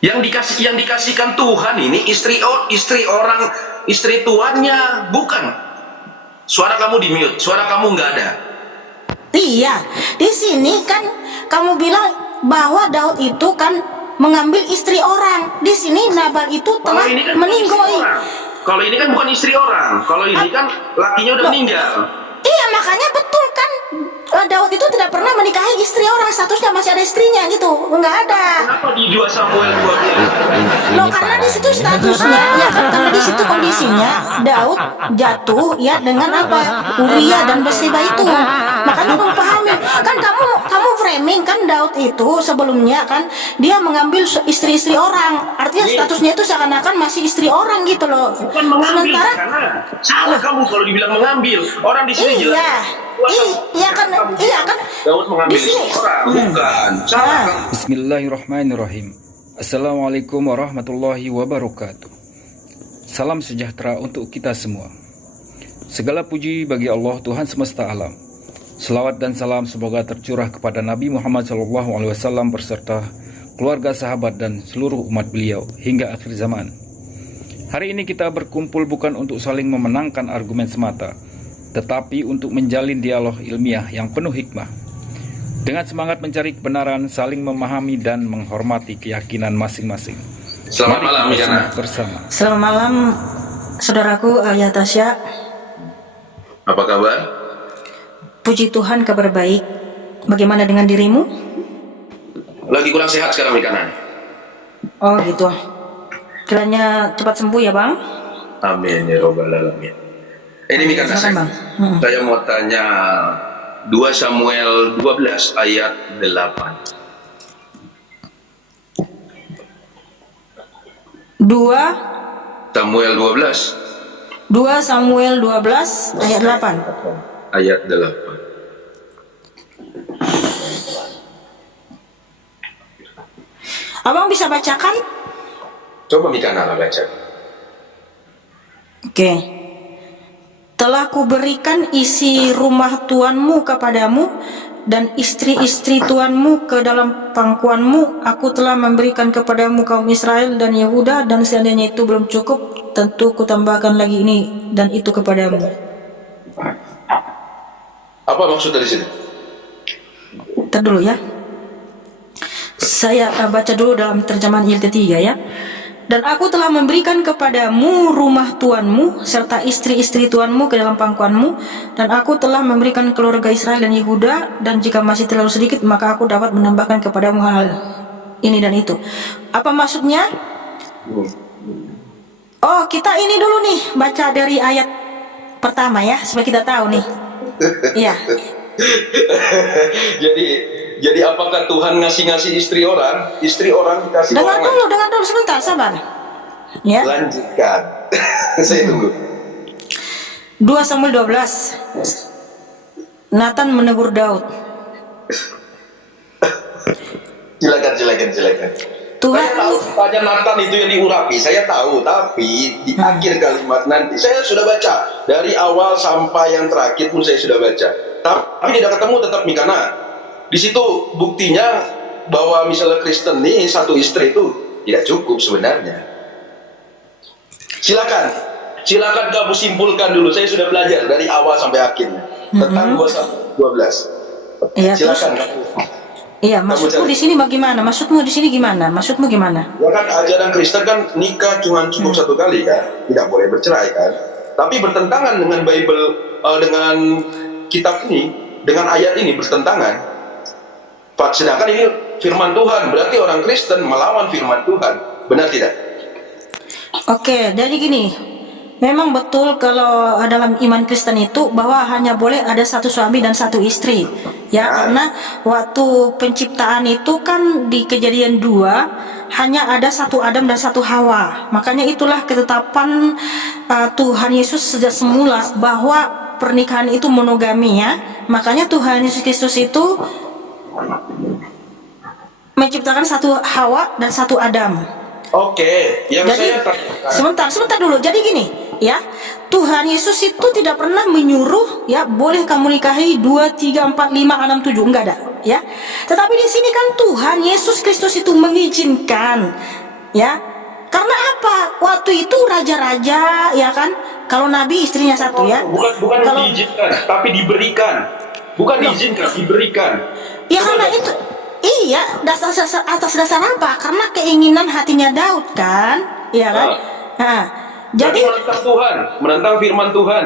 Yang dikasihkan Tuhan ini istri orang, istri tuannya, bukan. Suara kamu di mute, suara kamu nggak ada. Iya, di sini kan kamu bilang bahwa Daud itu kan mengambil istri orang. Di sini Nabal itu telah kan meninggoy. Kalau ini kan bukan istri orang. Kalau ini kan lakinya udah meninggal. Iya, makanya betul kan, Daud itu tidak pernah menikahi istri orang, statusnya masih ada istrinya gitu, nggak ada. Kenapa di 2 Samuel 12? Loh, karena di situ statusnya, ya kan, karena di situ kondisinya Daud jatuh ya dengan apa, Uria dan Bathsheba itu. Makanya kamu pahami kan, kamu framing kan Daud itu sebelumnya kan dia mengambil istri-istri orang, artinya statusnya itu seakan-akan masih istri orang gitu loh. Bukan mengambil, Sementara karena salah kamu kalau dibilang mengambil. Orang di sini jelas. iya kan Daud mengambil di sini. orang, bukan. Salah kamu. Bismillahirrahmanirrahim. Assalamualaikum warahmatullahi wabarakatuh. Salam sejahtera untuk kita semua. Segala puji bagi Allah Tuhan semesta alam. Selawat dan salam semoga tercurah kepada Nabi Muhammad SAW beserta keluarga, sahabat, dan seluruh umat beliau hingga akhir zaman. Hari ini kita berkumpul bukan untuk saling memenangkan argumen semata, tetapi untuk menjalin dialog ilmiah yang penuh hikmah. Dengan semangat mencari kebenaran, saling memahami dan menghormati keyakinan masing-masing. Selamat malam, Yana. Bersama. Selamat malam, saudaraku Ayah Tasya. Apa kabar? Puji Tuhan, kabar baik. Bagaimana dengan dirimu? Lagi kurang sehat sekarang, Mikana. Oh gitu. Kiranya cepat sembuh ya Bang. Amin ya robbal alamin. Ini Mikana, Silakan, Bang. saya mau tanya 2 Samuel 12 ayat 8. 2 Samuel 12 ayat 8. Ayat 8. Abang bisa bacakan? Coba Mikana lah baca. Oke. Telah kuberikan isi rumah tuanmu kepadamu dan istri-istri tuanmu ke dalam pangkuanmu. Aku telah memberikan kepadamu kaum Israel dan Yehuda, dan seandainya itu belum cukup, tentu kutambahkan lagi ini dan itu kepadamu. Apa maksud dari sini? Ntar dulu ya. Saya baca dulu dalam terjemahan ILT 3 ya. Dan aku telah memberikan kepadamu rumah tuanmu serta istri-istri tuanmu ke dalam pangkuanmu, dan aku telah memberikan keluarga Israel dan Yehuda, dan jika masih terlalu sedikit maka aku dapat menambahkan kepadamu hal ini dan itu. Apa maksudnya? Oh, kita ini dulu nih baca dari ayat pertama ya, supaya kita tahu nih. Iya. Jadi apakah Tuhan ngasih istri orang dikasih Dengar orang dulu sebentar, sabar. Ya. Lanjutkan. Saya tunggu. 2 Samuel 12. Nathan menegur Daud. Silakan. Tuhan, Saya tahu saja Nathan itu yang diurapi, saya tahu, tapi di akhir kalimat nanti saya sudah baca dari awal sampai yang terakhir pun saya sudah baca. Tapi tidak ketemu tetap Mikana. Di situ buktinya bahwa misalnya Kristen nih satu istri itu tidak cukup sebenarnya. Silakan kamu simpulkan dulu. Saya sudah belajar dari awal sampai akhirnya tentang 2 Samuel 12. ya, Silakan. iya, maksudmu di sini bagaimana? Maksudmu di sini gimana? Maksudmu gimana? Ya kan ajaran Kristen kan nikah cuma cukup satu kali kan, tidak boleh bercerai kan. Tapi bertentangan dengan Bible, dengan kitab ini, dengan ayat ini bertentangan. Sedangkan ini firman Tuhan, berarti orang Kristen melawan firman Tuhan, benar tidak? Oke, jadi gini, memang betul kalau dalam iman Kristen itu bahwa hanya boleh ada satu suami dan satu istri. Ya, karena waktu penciptaan itu kan di Kejadian 2 hanya ada satu Adam dan satu Hawa. Makanya itulah ketetapan Tuhan Yesus sejak semula bahwa pernikahan itu monogami ya. Makanya Tuhan Yesus Kristus itu menciptakan satu Hawa dan satu Adam. Oke, yang Jadi saya tanyakan. sebentar dulu. Jadi gini, ya. Tuhan Yesus itu tidak pernah menyuruh ya boleh kamu nikahi 2, 3, 4, 5, 6, 7, enggak ada, ya. Tetapi di sini kan Tuhan Yesus Kristus itu mengizinkan ya. Karena apa? Waktu itu raja-raja, ya kan? Kalau nabi istrinya satu, ya. Bukan Kalau diizinkan, tapi diberikan. Bukan diizinkan, diberikan. ya Coba karena lihat. itu, iya, atas dasar apa? Karena keinginan hatinya Daud kan, iya kan? Nah, Jadi jadi menentang Tuhan, menentang firman Tuhan.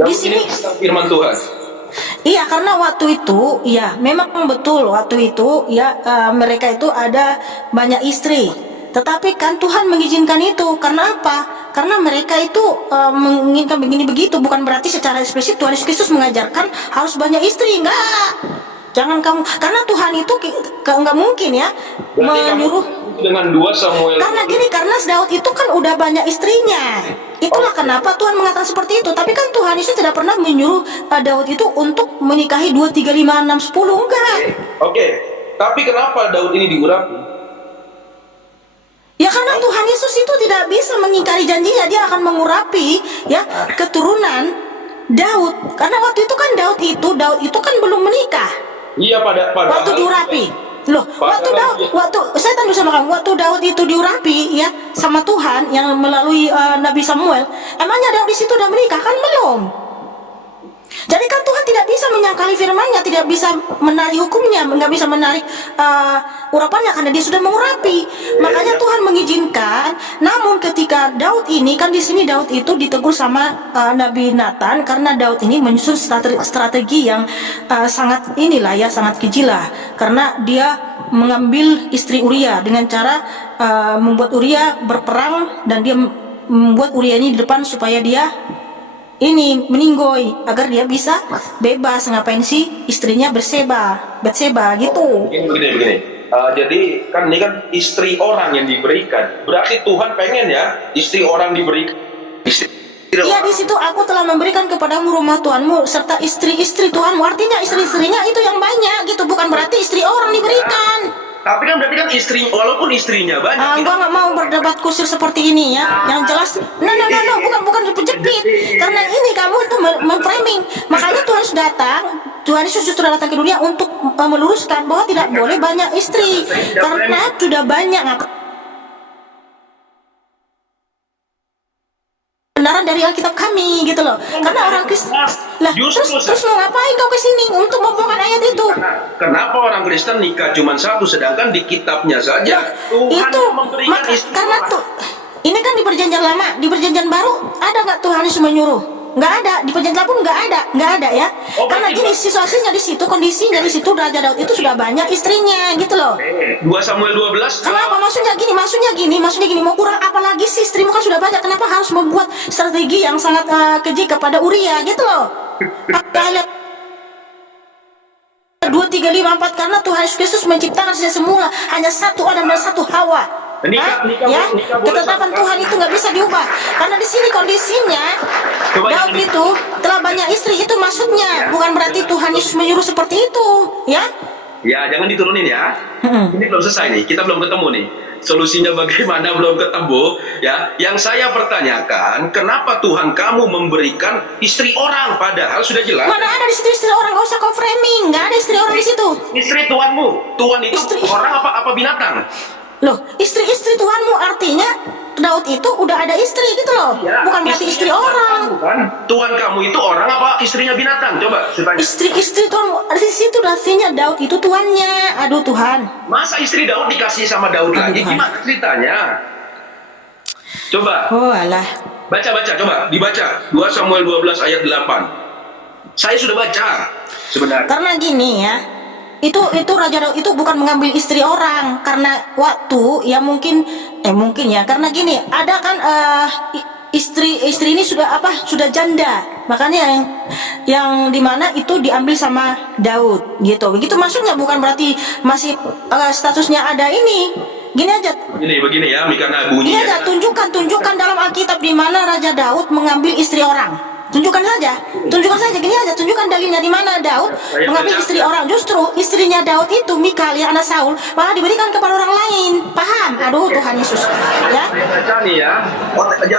Daud Di sini- ini menentang firman Tuhan. iya, karena waktu itu, ya memang betul waktu itu, ya mereka itu ada banyak istri. Tetapi kan Tuhan mengizinkan itu. Karena apa? Karena mereka itu menginginkan begini begitu. Bukan berarti secara eksplisit Tuhan Yesus Kristus mengajarkan harus banyak istri. Enggak. Jangan kamu, karena Tuhan itu enggak mungkin ya Berarti kamu menyuruh. dengan 2 Samuel. Karena gini, karena Daud itu kan udah banyak istrinya. Itulah kenapa Tuhan mengatakan seperti itu. Tapi kan Tuhan Yesus tidak pernah menyuruh Daud itu untuk menikahi 2, 3, 5, 6, 10. Enggak. Oke. Tapi kenapa Daud ini diurapi? Ya karena Tuhan Yesus itu tidak bisa mengingkari janjinya. Dia akan mengurapi ya keturunan Daud. Karena waktu itu kan Daud itu kan belum menikah. Iya, pada Waktu diurapi. Loh, waktu saya tanya sama kamu, waktu Daud itu diurapi ya sama Tuhan yang melalui Nabi Samuel, emangnya Daud di situ udah menikah? Kan belum. Jadi kan Tuhan tidak bisa menyangkali firman-Nya, tidak bisa menarik hukumnya, nggak bisa menarik urapannya karena dia sudah mengurapi. Makanya Tuhan mengizinkan. Namun ketika Daud ini kan di sini Daud itu ditegur sama Nabi Nathan karena Daud ini menyusun strategi yang sangat inilah ya, sangat keji lah. Karena dia mengambil istri Uria dengan cara membuat Uria berperang dan dia membuat Uria ini di depan supaya dia ini meninggoy agar dia bisa bebas ngapain sih istrinya Betseba gitu. Begini. Jadi kan ini kan istri orang yang diberikan. Berarti Tuhan pengen ya istri orang diberikan. Iya, di situ aku telah memberikan kepadamu rumah Tuhanmu serta istri-istri Tuhanmu. Artinya istri-istrinya itu yang banyak gitu, bukan berarti istri orang diberikan. Tapi kan berarti kan istri, walaupun istrinya banyak. Gua nggak mau berdebat kusir seperti ini ya. Yang jelas, no, bukan dijepit. Karena ini kamu itu memframing. Makanya Tuhan Yesus datang. Tuhan Yesus justru datang ke dunia untuk meluruskan bahwa tidak boleh banyak istri. Karena sudah banyak kebenaran dari Alkitab kami gitu loh. Karena orang Kristen lah terus mau ngapain kau kesini untuk membongkar ayat itu? Kenapa orang Kristen nikah cuma satu sedangkan di kitabnya saja Tuhan Itu memberikan istri karena orang. tuh ini kan di perjanjian lama, di perjanjian baru ada nggak Tuhan Yesus menyuruh? Nggak ada, di perjanjian lama pun nggak ada ya. Karena gini situasinya di situ, kondisinya di situ Raja Daud itu sudah banyak istrinya gitu loh. 2 Samuel 12. Kenapa maksudnya gini, mau kurang apa lagi sih, istrimu kan sudah banyak, kenapa harus membuat strategi yang sangat keji kepada Uria gitu loh. 2, 3, 5, 4 karena Tuhan Yesus Kristus menciptakan semula hanya satu Adam dan satu Hawa. Nikah Ketetapan Tuhan itu nggak bisa diubah. Karena di sini kondisinya Daud itu telah banyak istri, itu maksudnya, bukan berarti Tuhan Yesus menyuruh seperti itu, ya? Ya, jangan diturunin ya. Ini belum selesai nih, kita belum ketemu nih. Solusinya bagaimana belum ketemu, ya. Yang saya pertanyakan, kenapa Tuhan kamu memberikan istri orang padahal sudah jelas. Mana ada di situ istri orang? Gak usah kau framing, nggak ada istri orang di situ. Istri Tuhanmu, Tuhan itu orang apa binatang? Loh, istri-istri Tuhanmu artinya Daud itu udah ada istri gitu loh, ya, bukan berarti istri orang. Bukan. Tuhan kamu itu orang apa istrinya binatang? Coba saya tanya. Istri-istri Tuhanmu di situ artinya Daud itu tuannya. Aduh Tuhan. Masa istri Daud dikasih sama Daud lagi? Tuhan. Gimana ceritanya? Coba. Oh alah. Baca, coba dibaca 2 Samuel 12 ayat 8. Saya sudah baca sebenarnya. Karena gini ya, itu Raja Daud itu bukan mengambil istri orang karena waktu ya mungkin ya, karena gini ada kan istri ini sudah janda, makanya yang dimana itu diambil sama Daud gitu. Begitu maksudnya, bukan berarti masih statusnya ada ini. Gini aja. Begini ya, karena bunyi. Ini aja tunjukkan dalam Alkitab di mana Raja Daud mengambil istri orang. Tunjukkan saja gini aja, tunjukkan dalilnya di mana Daud mengambil istri orang. Justru istrinya Daud itu Mikal yang anak Saul malah diberikan kepada orang lain. Paham? Aduh Tuhan Yesus. Ya. Saya baca nih ya.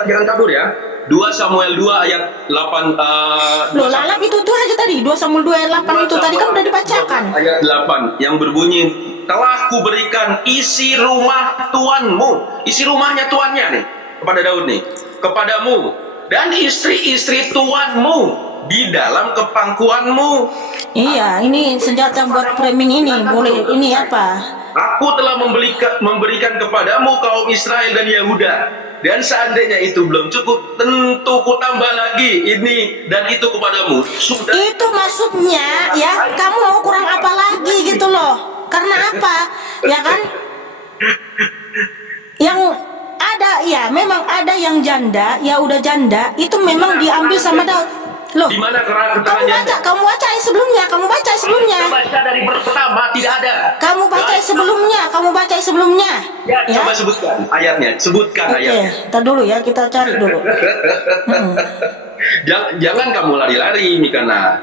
Jangan kabur ya. 2 Samuel 2 ayat 8. Loh, lalap itu aja tadi. 2 Samuel 2 ayat 8 itu tadi kan udah dibacakan. Ayat 8 yang berbunyi, telah kuberikan isi rumah tuanmu, isi rumahnya tuannya nih, kepada Daud nih, kepadamu, dan istri-istri tuanmu di dalam kepangkuanmu. Iya, ini senjata buat framing ini boleh ini apa? Aku telah memberikan kepadamu kaum Israel dan Yehuda. Dan seandainya itu belum cukup, tentu ku tambah lagi ini dan itu kepadamu. Sudah. Itu maksudnya ya, kamu mau kurang apa lagi gitu loh. Karena apa? Ya kan? Yang ada ya, memang ada yang janda, ya udah janda, itu memang diambil sama Daud. Loh, di mana keterangannya? kamu baca sebelumnya, kamu baca sebelumnya. Baca dari pertama tidak ada. Kamu baca sebelumnya. Ya, coba sebutkan ayatnya, sebutkan ayatnya. Oke, ntar dulu ya, kita cari dulu. Jangan kamu lari-lari, Mikana.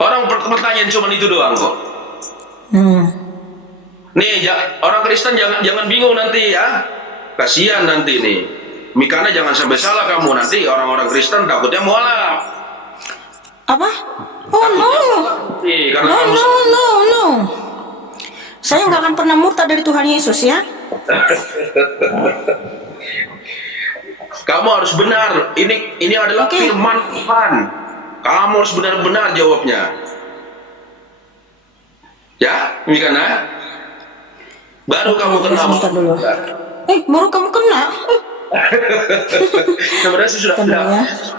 Orang pertanyaan cuma itu doang kok. Nih, orang Kristen jangan bingung nanti ya. Kasihan nanti nih. Mikana jangan sampai salah kamu, nanti orang-orang Kristen takutnya mualaf. Apa? Oh no. No. Saya nggak akan pernah murtad dari Tuhan Yesus ya. Kamu harus benar. Ini adalah firman Tuhan. Kamu harus benar-benar jawabnya. Ya, Mikana. Baru kamu kena. Baru kamu kena. Sebenarnya sih sudah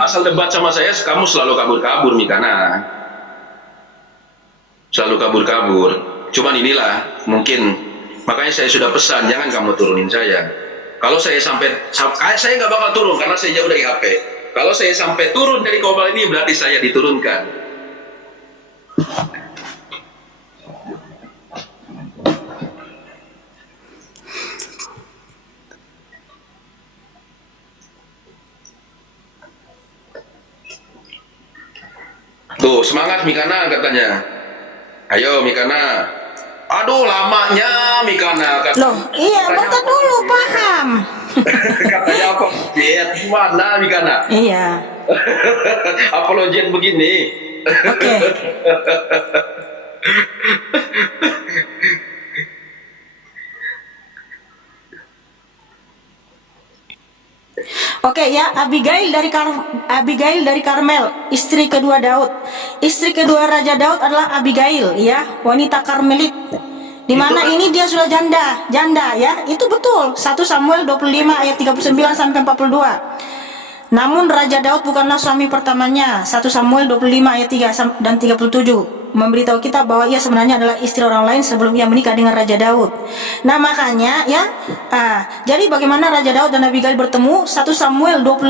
asal debat sama saya, kamu selalu kabur-kabur, Mikana. Selalu kabur-kabur. Cuman inilah mungkin, makanya saya sudah pesan jangan kamu turunin saya. Kalau saya saya nggak bakal turun karena saya jauh dari HP. Kalau saya sampai turun dari kobal ini berarti saya diturunkan. Tuh, semangat Mikana katanya. Ayo Mikana. Aduh, lamanya Mikana katanya. Loh, iya, bentar dulu, paham. Katanya apa? Gimana Mikana? Iya. Apologian begini. Oke. Oke ya, Abigail dari Karmel, istri kedua Daud. Istri kedua Raja Daud adalah Abigail ya, wanita Karmelit. Di mana ini dia sudah janda ya. Itu betul. 1 Samuel 25 ayat 39 sampai 42. Namun Raja Daud bukanlah suami pertamanya. 1 Samuel 25 ayat 3 dan 37 memberitahu kita bahwa ia sebenarnya adalah istri orang lain sebelum ia menikah dengan Raja Daud. Nah makanya ya, jadi bagaimana Raja Daud dan Abigail bertemu? 1 Samuel 25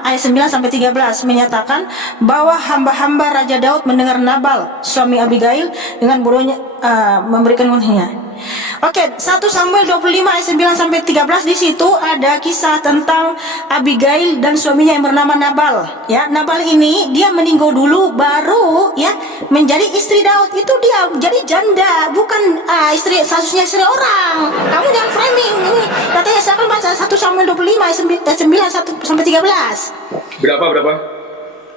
ayat 9 sampai 13 menyatakan bahwa hamba-hamba Raja Daud mendengar Nabal suami Abigail dengan bodohnya memberikan wanginya. Oke, 1 Samuel 25 ayat 9 sampai 13 di situ ada kisah tentang Abigail dan suaminya yang bernama Nabal. Ya, Nabal ini dia meninggal dulu baru ya menjadi istri Daud. Itu dia jadi janda, bukan istri statusnya istri orang. Kamu jangan framing ini. Katanya saya akan baca 1 Samuel 25 ayat 9 sampai 13. Berapa?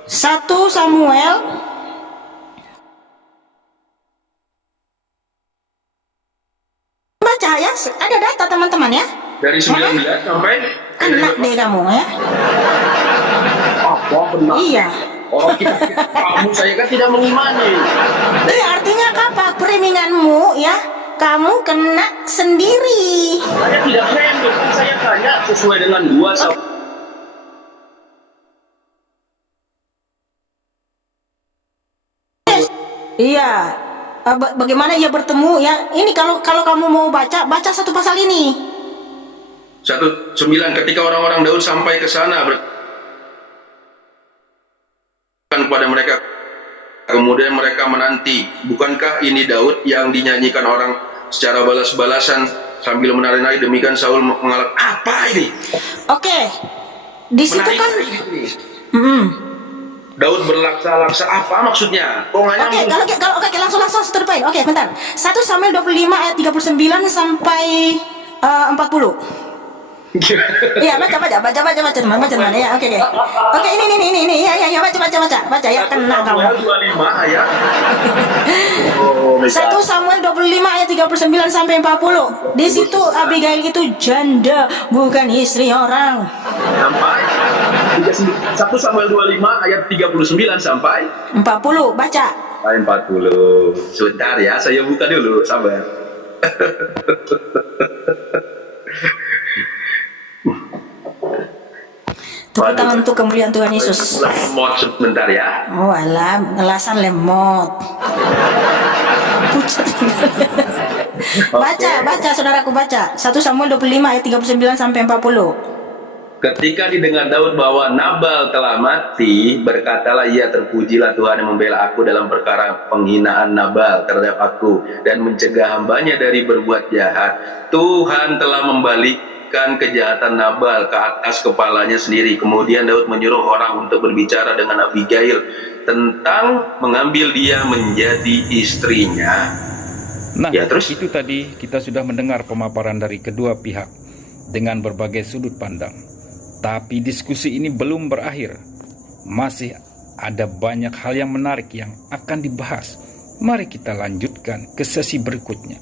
1 Samuel baca ya, ada data teman-teman ya. Dari 19 sampai enak deh kamu ya. Apa benar? Iya. Orang kamu saya kan tidak mengimani. Iya, artinya apa? Periminganmu ya, kamu kena sendiri. Saya tidak random, saya tanya sesuai dengan 2 Samuel. Iya. Bagaimana ia bertemu ya? Ini kalau kamu mau baca satu pasal ini. 1:9 ketika orang-orang Daud sampai ke sana kepada mereka, kemudian mereka menanti, bukankah ini Daud yang dinyanyikan orang secara balas-balasan sambil menari-nari, demikian Saul mengalami apa ini? Oke. Di situ kan Daud berlaksa-laksa, apa maksudnya? Oke, langsung to the point. Oke, bentar. 1 Samuel 25 ayat 39 sampai 40. Iya, baca teman ya. Oke. Oke, ini. Ya, baca ya, kena kamu. Samuel 25 ayat. Oh, 1 Samuel 25 ayat 39 sampai 40. Di situ Abigail itu janda, bukan istri orang. Sampai 1 Samuel 25 ayat 39 sampai 40, baca. ayat 40. Sebentar ya, saya buka dulu, sabar. Tepuk tangan untuk kemuliaan Tuhan Yesus. Lemot sebentar ya. Oh alam, ngelasan lemot. Pucat. Baca, saudaraku baca. 1 Samuel 25 ayat 39 sampai 40. Ketika didengar Daud bahwa Nabal telah mati, berkatalah ia, terpujilah Tuhan yang membela aku dalam perkara penghinaan Nabal terhadap aku dan mencegah hambanya dari berbuat jahat. Tuhan telah membalikkan kejahatan Nabal ke atas kepalanya sendiri. Kemudian Daud menyuruh orang untuk berbicara dengan Abigail tentang mengambil dia menjadi istrinya. Nah, Ya, terus? itu tadi kita sudah mendengar pemaparan dari kedua pihak dengan berbagai sudut pandang. Tapi diskusi ini belum berakhir. Masih ada banyak hal yang menarik yang akan dibahas. Mari kita lanjutkan ke sesi berikutnya.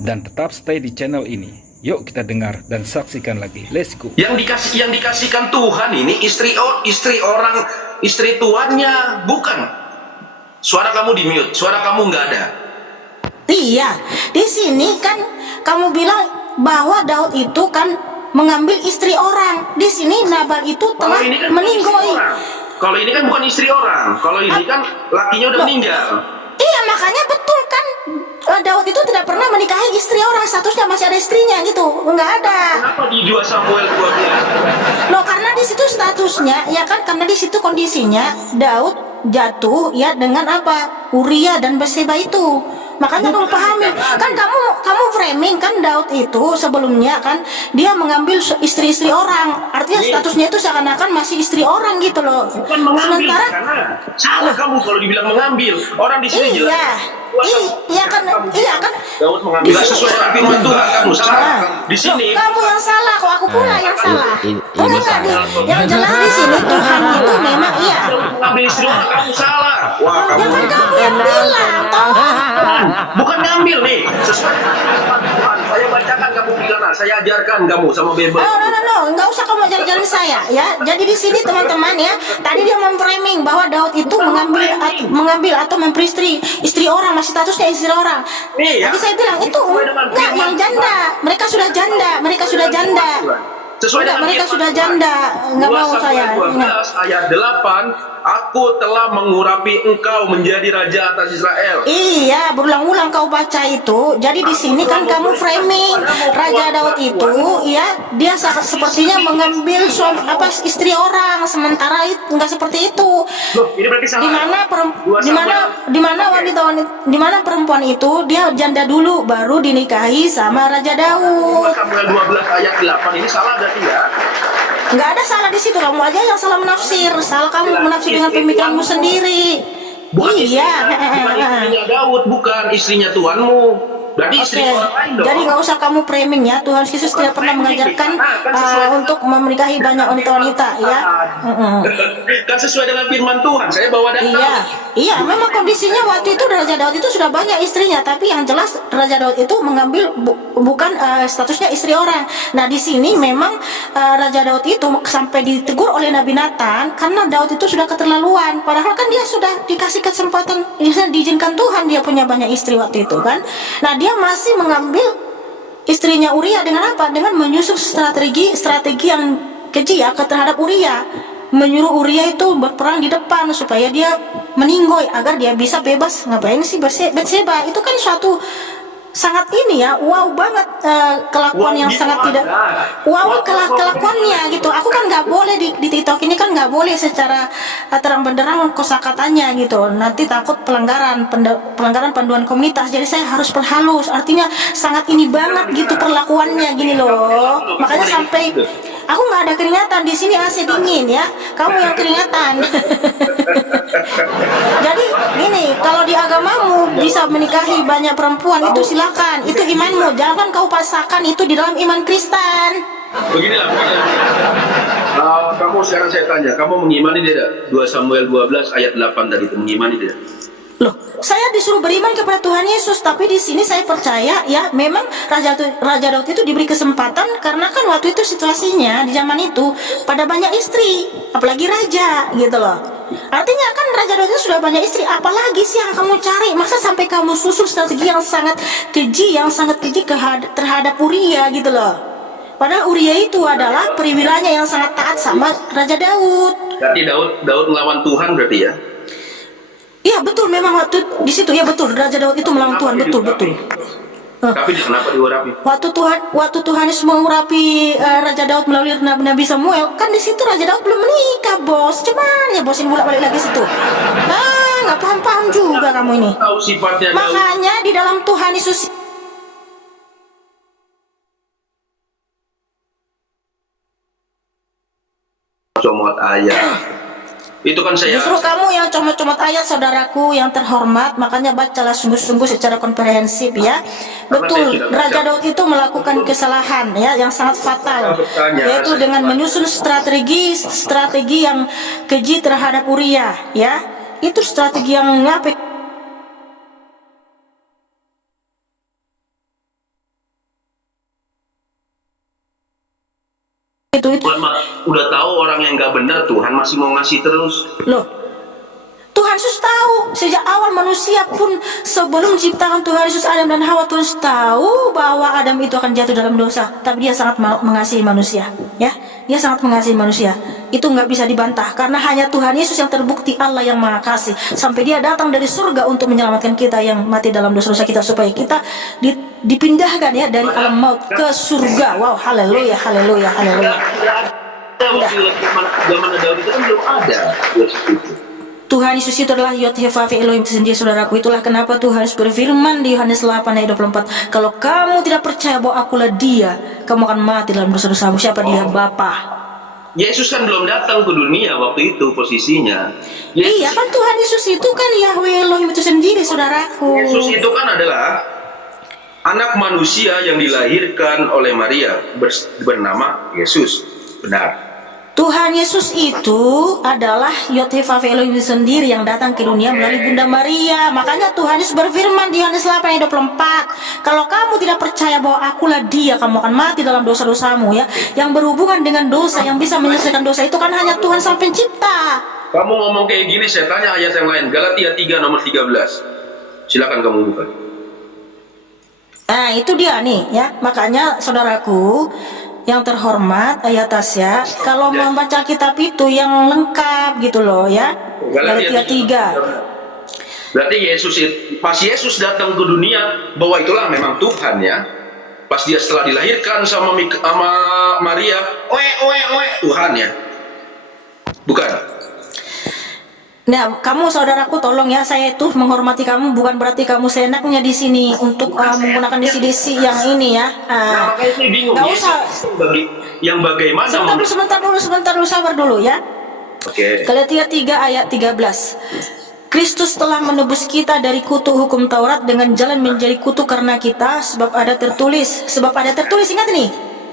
Dan tetap stay di channel ini. Yuk kita dengar dan saksikan lagi. Let's go. Yang dikasihkan Tuhan ini istri orang, istri tuannya, bukan. Suara kamu di mute, suara kamu nggak ada. Iya, di sini kan kamu bilang bahwa Daud itu kan mengambil istri orang. Di sini Nabal itu telah Kalau ini kan bukan istri meninggoy. orang. Kalau ini kan bukan istri orang. Kalau ini kan lakinya udah meninggal. Iya, makanya betul kan, Daud itu tidak pernah menikahi istri orang, statusnya masih ada istrinya gitu, nggak ada. Kenapa di 2 Samuel 12? Loh, karena di situ statusnya, ya kan, karena di situ kondisinya Daud jatuh ya dengan apa? Uria dan Batseba itu. Makanya kamu pahami, kan kamu framing kan Daud itu sebelumnya kan dia mengambil istri-istri orang, artinya statusnya itu seakan-akan masih istri orang gitu loh. Bukan mengambil, Sementara karena salah kamu kalau dibilang mengambil. Orang di sini jelas. iya kan Daud mengambil. Tidak sesuai dengan firman Tuhan, kamu salah. Di sini. Loh, kamu yang salah, kok aku pula yang salah. Enggak, yang jelas di sini Tuhan itu memang iya. Daud mengambil istri orang, kamu salah. Wah, Ya kan kamu yang bilang, tolong. Bukan ngambil nih, sesuai dengan firman Tuhan. Saya bacakan kamu bilang, saya ajarkan kamu sama bebas. No, nggak usah kamu ajar-ajarin saya ya. Jadi di sini teman-teman ya, tadi dia memframing bahwa Daud itu mengambil atau memperistri istri orang, masih statusnya istri orang. Nih, ya. Tapi saya bilang itu enggak, yang janda. Mereka sudah janda. Sesuai Enggak, dengan mereka firman sudah Tuhan. janda. Enggak 2 mau Samuel saya. 12 ayat 8, aku telah mengurapi engkau menjadi raja atas Israel. Iya, berulang-ulang kau baca itu. Jadi di sini kan kamu framing Raja Daud itu, ya dia sepertinya mengambil istri orang, sementara itu enggak seperti itu. Loh, ini berarti salah. Di mana perempuan itu dia janda dulu baru dinikahi sama Raja 2 Daud. Samuel 12 ayat 8 ini salah berarti ya? Nggak ada salah di situ, kamu aja yang salah menafsir. Salah kamu menafsir dengan pemikiranmu sendiri. Bukan Iya. istrinya Daud, bukan istrinya tuanmu. Berarti istri Oke, orang lain dong. jadi nggak usah kamu framing ya. Tuhan Yesus tidak pernah mengajarkan untuk menikahi banyak wanita-wanita ya. Kan sesuai dengan firman Tuhan. Saya bawa data. Iya, memang kondisinya waktu itu Raja Daud itu sudah banyak istrinya, tapi yang jelas Raja Daud itu mengambil bukan statusnya istri orang. Nah di sini memang Raja Daud itu sampai ditegur oleh Nabi Nathan karena Daud itu sudah keterlaluan. Padahal kan dia sudah dikasih kesempatan, diizinkan Tuhan dia punya banyak istri waktu itu kan. Nah dia masih mengambil istrinya Uria dengan apa? Dengan menyusun strategi yang keji ya terhadap Uria, menyuruh Uria itu berperang di depan supaya dia meninggoy agar dia bisa bebas. Ngapain sih Batseba? Itu kan suatu sangat ini ya, wow banget kelakuan yang sangat tidak wow kelakuannya gitu. Aku kan nggak boleh di TikTok ini kan nggak boleh secara terang benderang kosakatanya gitu, nanti takut pelanggaran panduan komunitas, jadi saya harus perhalus, artinya sangat ini banget gitu perlakuannya gini loh. Makanya sampai aku nggak ada keringatan di sini, AC dingin ya, kamu yang keringatan. Jadi gini, kalau di agamamu bisa menikahi banyak perempuan itu silakan, itu imanmu, jangan kau paksakan itu di dalam iman Kristen. Beginilah. Kamu sekarang saya tanya, kamu mengimani tidak? 2 Samuel 12 ayat 8 tadi itu mengimani tidak? Loh, saya disuruh beriman kepada Tuhan Yesus, tapi di sini saya percaya ya, memang Raja Daud itu diberi kesempatan karena kan waktu itu situasinya di zaman itu pada banyak istri, apalagi raja gitu loh. Artinya kan Raja Daud itu sudah banyak istri, apalagi sih yang kamu cari? Masa sampai kamu susun strategi yang sangat keji, terhadap Uria gitu loh. Padahal Uria itu adalah perwiranya yang sangat taat sama Raja Daud. Berarti Daud melawan Tuhan berarti ya? Iya betul, memang waktu di situ ya betul, Raja Daud itu melawan Tuhan, betul. Tapi kenapa diurapi? Waktu Tuhan Yesus mengurapi Raja Daud melalui Nabi Samuel, kan di situ Raja Daud belum menikah, bos. Cuman ya bosin bolak-balik lagi situ. Nah, nggak paham juga kamu ini. Tahu sifatnya Daud. Makanya di dalam Tuhan Yesus comot ayat. Itu kan saya. Justru kamu yang comot-comot ayat, saudaraku yang terhormat, makanya bacalah sungguh-sungguh secara komprehensif ya. Betul, Raja Daud itu melakukan kesalahan ya yang sangat fatal, yaitu dengan menyusun strategi yang keji terhadap Uria ya. Itu strategi yang ngapik. Itu Udah tahu orang yang nggak benar, Tuhan masih mau ngasih terus. Loh, Tuhan Yesus tahu sejak awal manusia pun, sebelum ciptakan Tuhan Yesus Adam dan Hawa, Tuhan Yesus tahu bahwa Adam itu akan jatuh dalam dosa, tapi dia sangat mengasihi manusia ya. Dia sangat mengasihi manusia, itu nggak bisa dibantah, karena hanya Tuhan Yesus yang terbukti Allah yang Maha Kasih, sampai dia datang dari surga untuk menyelamatkan kita yang mati dalam dosa-dosa kita, supaya kita dipindahkan ya dari alam maut ke surga. Wow, haleluya, haleluya, haleluya. Zaman Daud itu kan belum ada. Tuhan Yesus itu adalah Yod-Heh-Vav Elohim itu sendiri, saudaraku. Itulah kenapa Tuhan Yesus berfirman di Yohanes 8 ayat 24, kalau kamu tidak percaya bahwa akulah dia, kamu akan mati dalam dosa-dosamu. Siapa dia? Bapa. Yesus kan belum datang ke dunia waktu itu posisinya. Iya kan, Tuhan Yesus itu kan Yahweh Elohim itu sendiri, saudaraku. Yesus itu kan adalah anak manusia yang dilahirkan oleh Maria bernama Yesus. Benar. Tuhan Yesus itu adalah Yod-Heh-Vav Elohim sendiri yang datang ke dunia melalui Bunda Maria. Makanya Tuhan Yesus berfirman di Yohanes 8 ayat 24, kalau kamu tidak percaya bahwa akulah dia, kamu akan mati dalam dosa-dosamu ya. Yang berhubungan dengan dosa, yang bisa menyelesaikan dosa itu kan hanya Tuhan Sang Pencipta. Kamu ngomong kayak gini, saya tanya ayat yang lain. Galatia 3 nomor 13. Silakan kamu buka. Nah itu dia nih ya. Makanya saudaraku yang terhormat ayat Tasya, kalau membaca kitab itu yang lengkap gitu loh ya. Galatia 3. Berarti pas Yesus datang ke dunia, bahwa itulah memang Tuhan ya. Pas dia setelah dilahirkan sama Maria, Tuhan ya. Bukan. Nah, kamu saudaraku tolong ya, saya itu menghormati kamu, bukan berarti kamu seenaknya di sini untuk menggunakan disi-disi yang ini ya. Nah, makanya saya bingung. Gak usah. Yang bagaimana? Sebentar dulu, sabar dulu ya. Oke. Galatia 3 ayat 13. Kristus telah menebus kita dari kutuk hukum Taurat dengan jalan menjadi kutuk karena kita, sebab ada tertulis, ingat nih.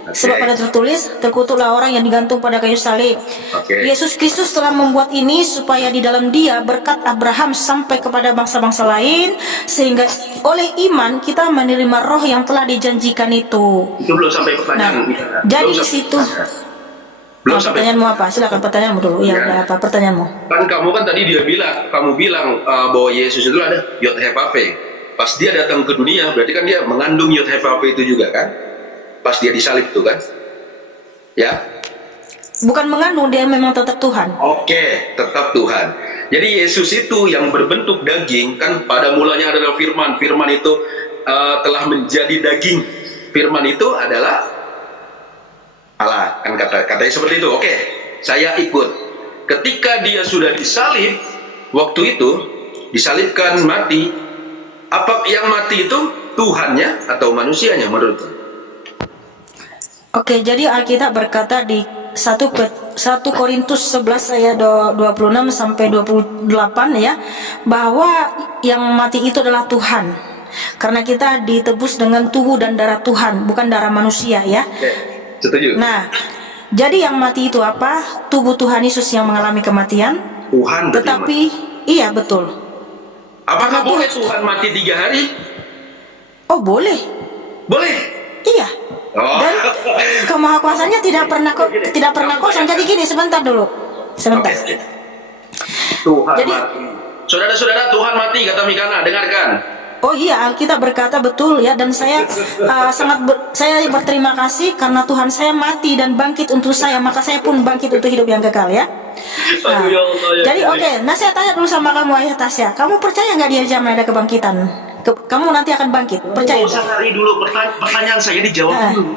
Sebab ada tertulis, terkutuklah orang yang digantung pada kayu salib. Yesus Kristus telah membuat ini supaya di dalam dia berkat Abraham sampai kepada bangsa-bangsa lain, sehingga oleh iman kita menerima roh yang telah dijanjikan itu. Itu belum sampai pertanyaan. Nah, jadi di situ. Pertanyaanmu apa? Silakan pertanyaanmu dulu. Iya, apa pertanyaanmu? Kan kamu kan tadi kamu bilang bahwa Yesus itu ada Yod-Heh-Vav. Pas dia datang ke dunia, berarti kan dia mengandung Yod-Heh-Vav itu juga kan? Pas dia disalib itu kan, ya? Bukan mengandung, dia memang tetap Tuhan. Oke, tetap Tuhan. Jadi Yesus itu yang berbentuk daging kan, pada mulanya adalah Firman. Firman itu telah menjadi daging. Firman itu adalah Allah, kan katanya seperti itu. Oke, saya ikut. Ketika dia sudah disalib, waktu itu disalibkan mati, apa yang mati itu Tuhannya atau manusianya menurut? Oke, jadi Alkitab berkata di 1 Korintus 11 ayat 26 sampai 28 ya, bahwa yang mati itu adalah Tuhan. Karena kita ditebus dengan tubuh dan darah Tuhan, bukan darah manusia ya. Setuju. Nah, jadi yang mati itu apa? Tubuh Tuhan Yesus yang mengalami kematian. Tuhan berarti Tetapi iya betul. apakah karena boleh Tuhan mati 3 hari? Oh boleh. Boleh. Iya. Oh. Dan kemahakuasanya tidak pernah kosong. Jadi gini, sebentar dulu. Sebentar. Oke. Tuhan Jadi- mati. Saudara-saudara, Tuhan mati kata Mikana, dengarkan. Oh iya, Alkitab berkata betul ya, dan saya saya berterima kasih karena Tuhan saya mati dan bangkit untuk saya, maka saya pun bangkit untuk hidup yang kekal ya. Nah, Aduh, ya Allah, ya jadi Allah. oke, nah saya tanya dulu sama kamu Ayah Tasya, kamu percaya nggak di hari zaman ada kebangkitan? Kamu nanti akan bangkit, percaya? Nggak usah lari dulu, pertanyaan saya dijawab Ah. dulu.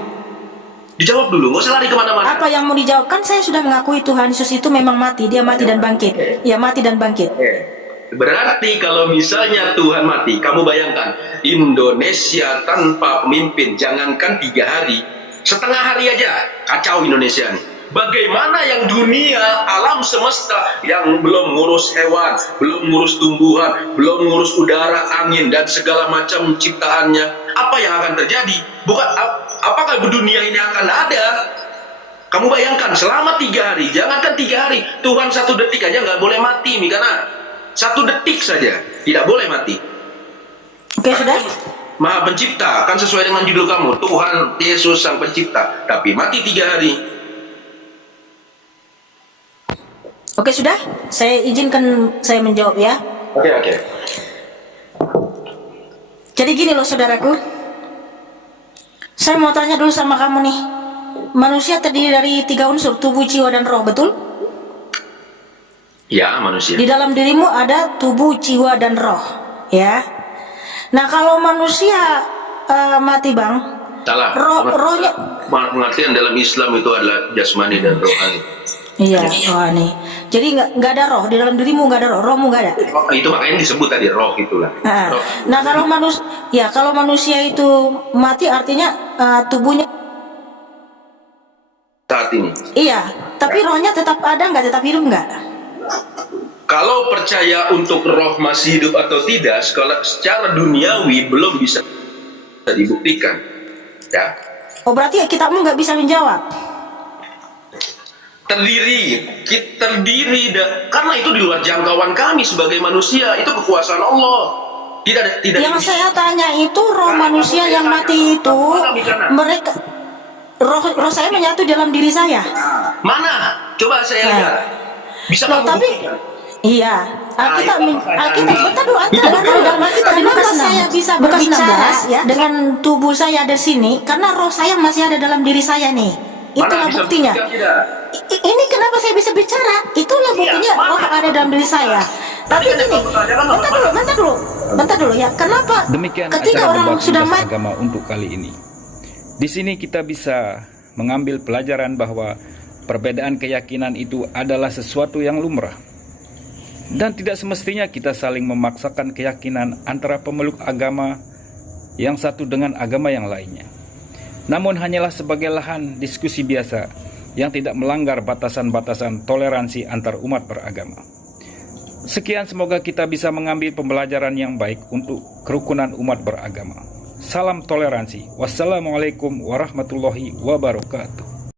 Dijawab dulu, nggak usah lari kemana-mana. Apa yang mau dijawab? Kan saya sudah mengakui Tuhan Yesus itu memang mati, dia mati dan bangkit. Ya mati dan bangkit. Berarti kalau misalnya Tuhan mati, kamu bayangkan Indonesia tanpa pemimpin, jangankan 3 hari, setengah hari aja kacau Indonesia nih. Bagaimana yang dunia, alam semesta yang belum ngurus hewan, belum ngurus tumbuhan, belum ngurus udara, angin dan segala macam ciptaannya, apa yang akan terjadi? Apakah dunia ini akan ada? Kamu bayangkan selama 3 hari, jangankan 3 hari, Tuhan 1 detik aja nggak boleh mati, Mikana. 1 detik saja tidak boleh mati. Oke, sudah? Maha pencipta, kan sesuai dengan judul kamu, Tuhan Yesus sang pencipta, tapi mati 3 hari. Oke, sudah? Saya izinkan saya menjawab ya. Oke. Jadi gini loh saudaraku, saya mau tanya dulu sama kamu nih. Manusia terdiri dari 3 unsur, tubuh, jiwa, dan roh, betul? Ya, manusia. Di dalam dirimu ada tubuh, jiwa, dan roh, ya. Nah kalau manusia mati bang, Salah. rohnya, Pengertian dalam Islam itu adalah jasmani dan rohani. iya rohani. Jadi nggak ada roh di dalam dirimu, nggak ada roh, rohmu nggak ada. Itu makanya disebut tadi roh itulah. Roh. Nah kalau manusia itu mati artinya tubuhnya, Saat ini. iya. Tapi rohnya tetap ada nggak, tetap hidup nggak? Kalau percaya untuk roh masih hidup atau tidak, secara duniawi belum bisa dibuktikan. Ya. Oh berarti kitabmu nggak bisa menjawab. Terdiri karena itu di luar jangkauan kami sebagai manusia, itu kekuasaan Allah. Tidak Yang saya tanya itu roh manusia yang mati itu, mereka roh saya menyatu dalam diri saya. Mana? Coba saya lihat. Bisa Loh, kamu tapi buktikan? iya, Alkitab bentar dulu, dalam Alkitab kenapa Lukas saya bisa Lukas berbicara 16, ya dengan tubuh saya ada sini? Karena roh saya masih ada dalam diri saya nih. Itulah Mana bisa buktinya. buktikan tidak? Ini kenapa saya bisa bicara? Itulah buktinya mana? roh ada dalam diri saya. Tapi kan gini, yang kamu tanyakan bentar dulu ya. Kenapa Demikian ketika acara orang debat sudah lintas mati? agama untuk kali ini. Di sini kita bisa mengambil pelajaran bahwa perbedaan keyakinan itu adalah sesuatu yang lumrah. Dan tidak semestinya kita saling memaksakan keyakinan antara pemeluk agama yang satu dengan agama yang lainnya. Namun hanyalah sebagai lahan diskusi biasa yang tidak melanggar batasan-batasan toleransi antar umat beragama. Sekian, semoga kita bisa mengambil pembelajaran yang baik untuk kerukunan umat beragama. Salam toleransi. Wassalamualaikum warahmatullahi wabarakatuh.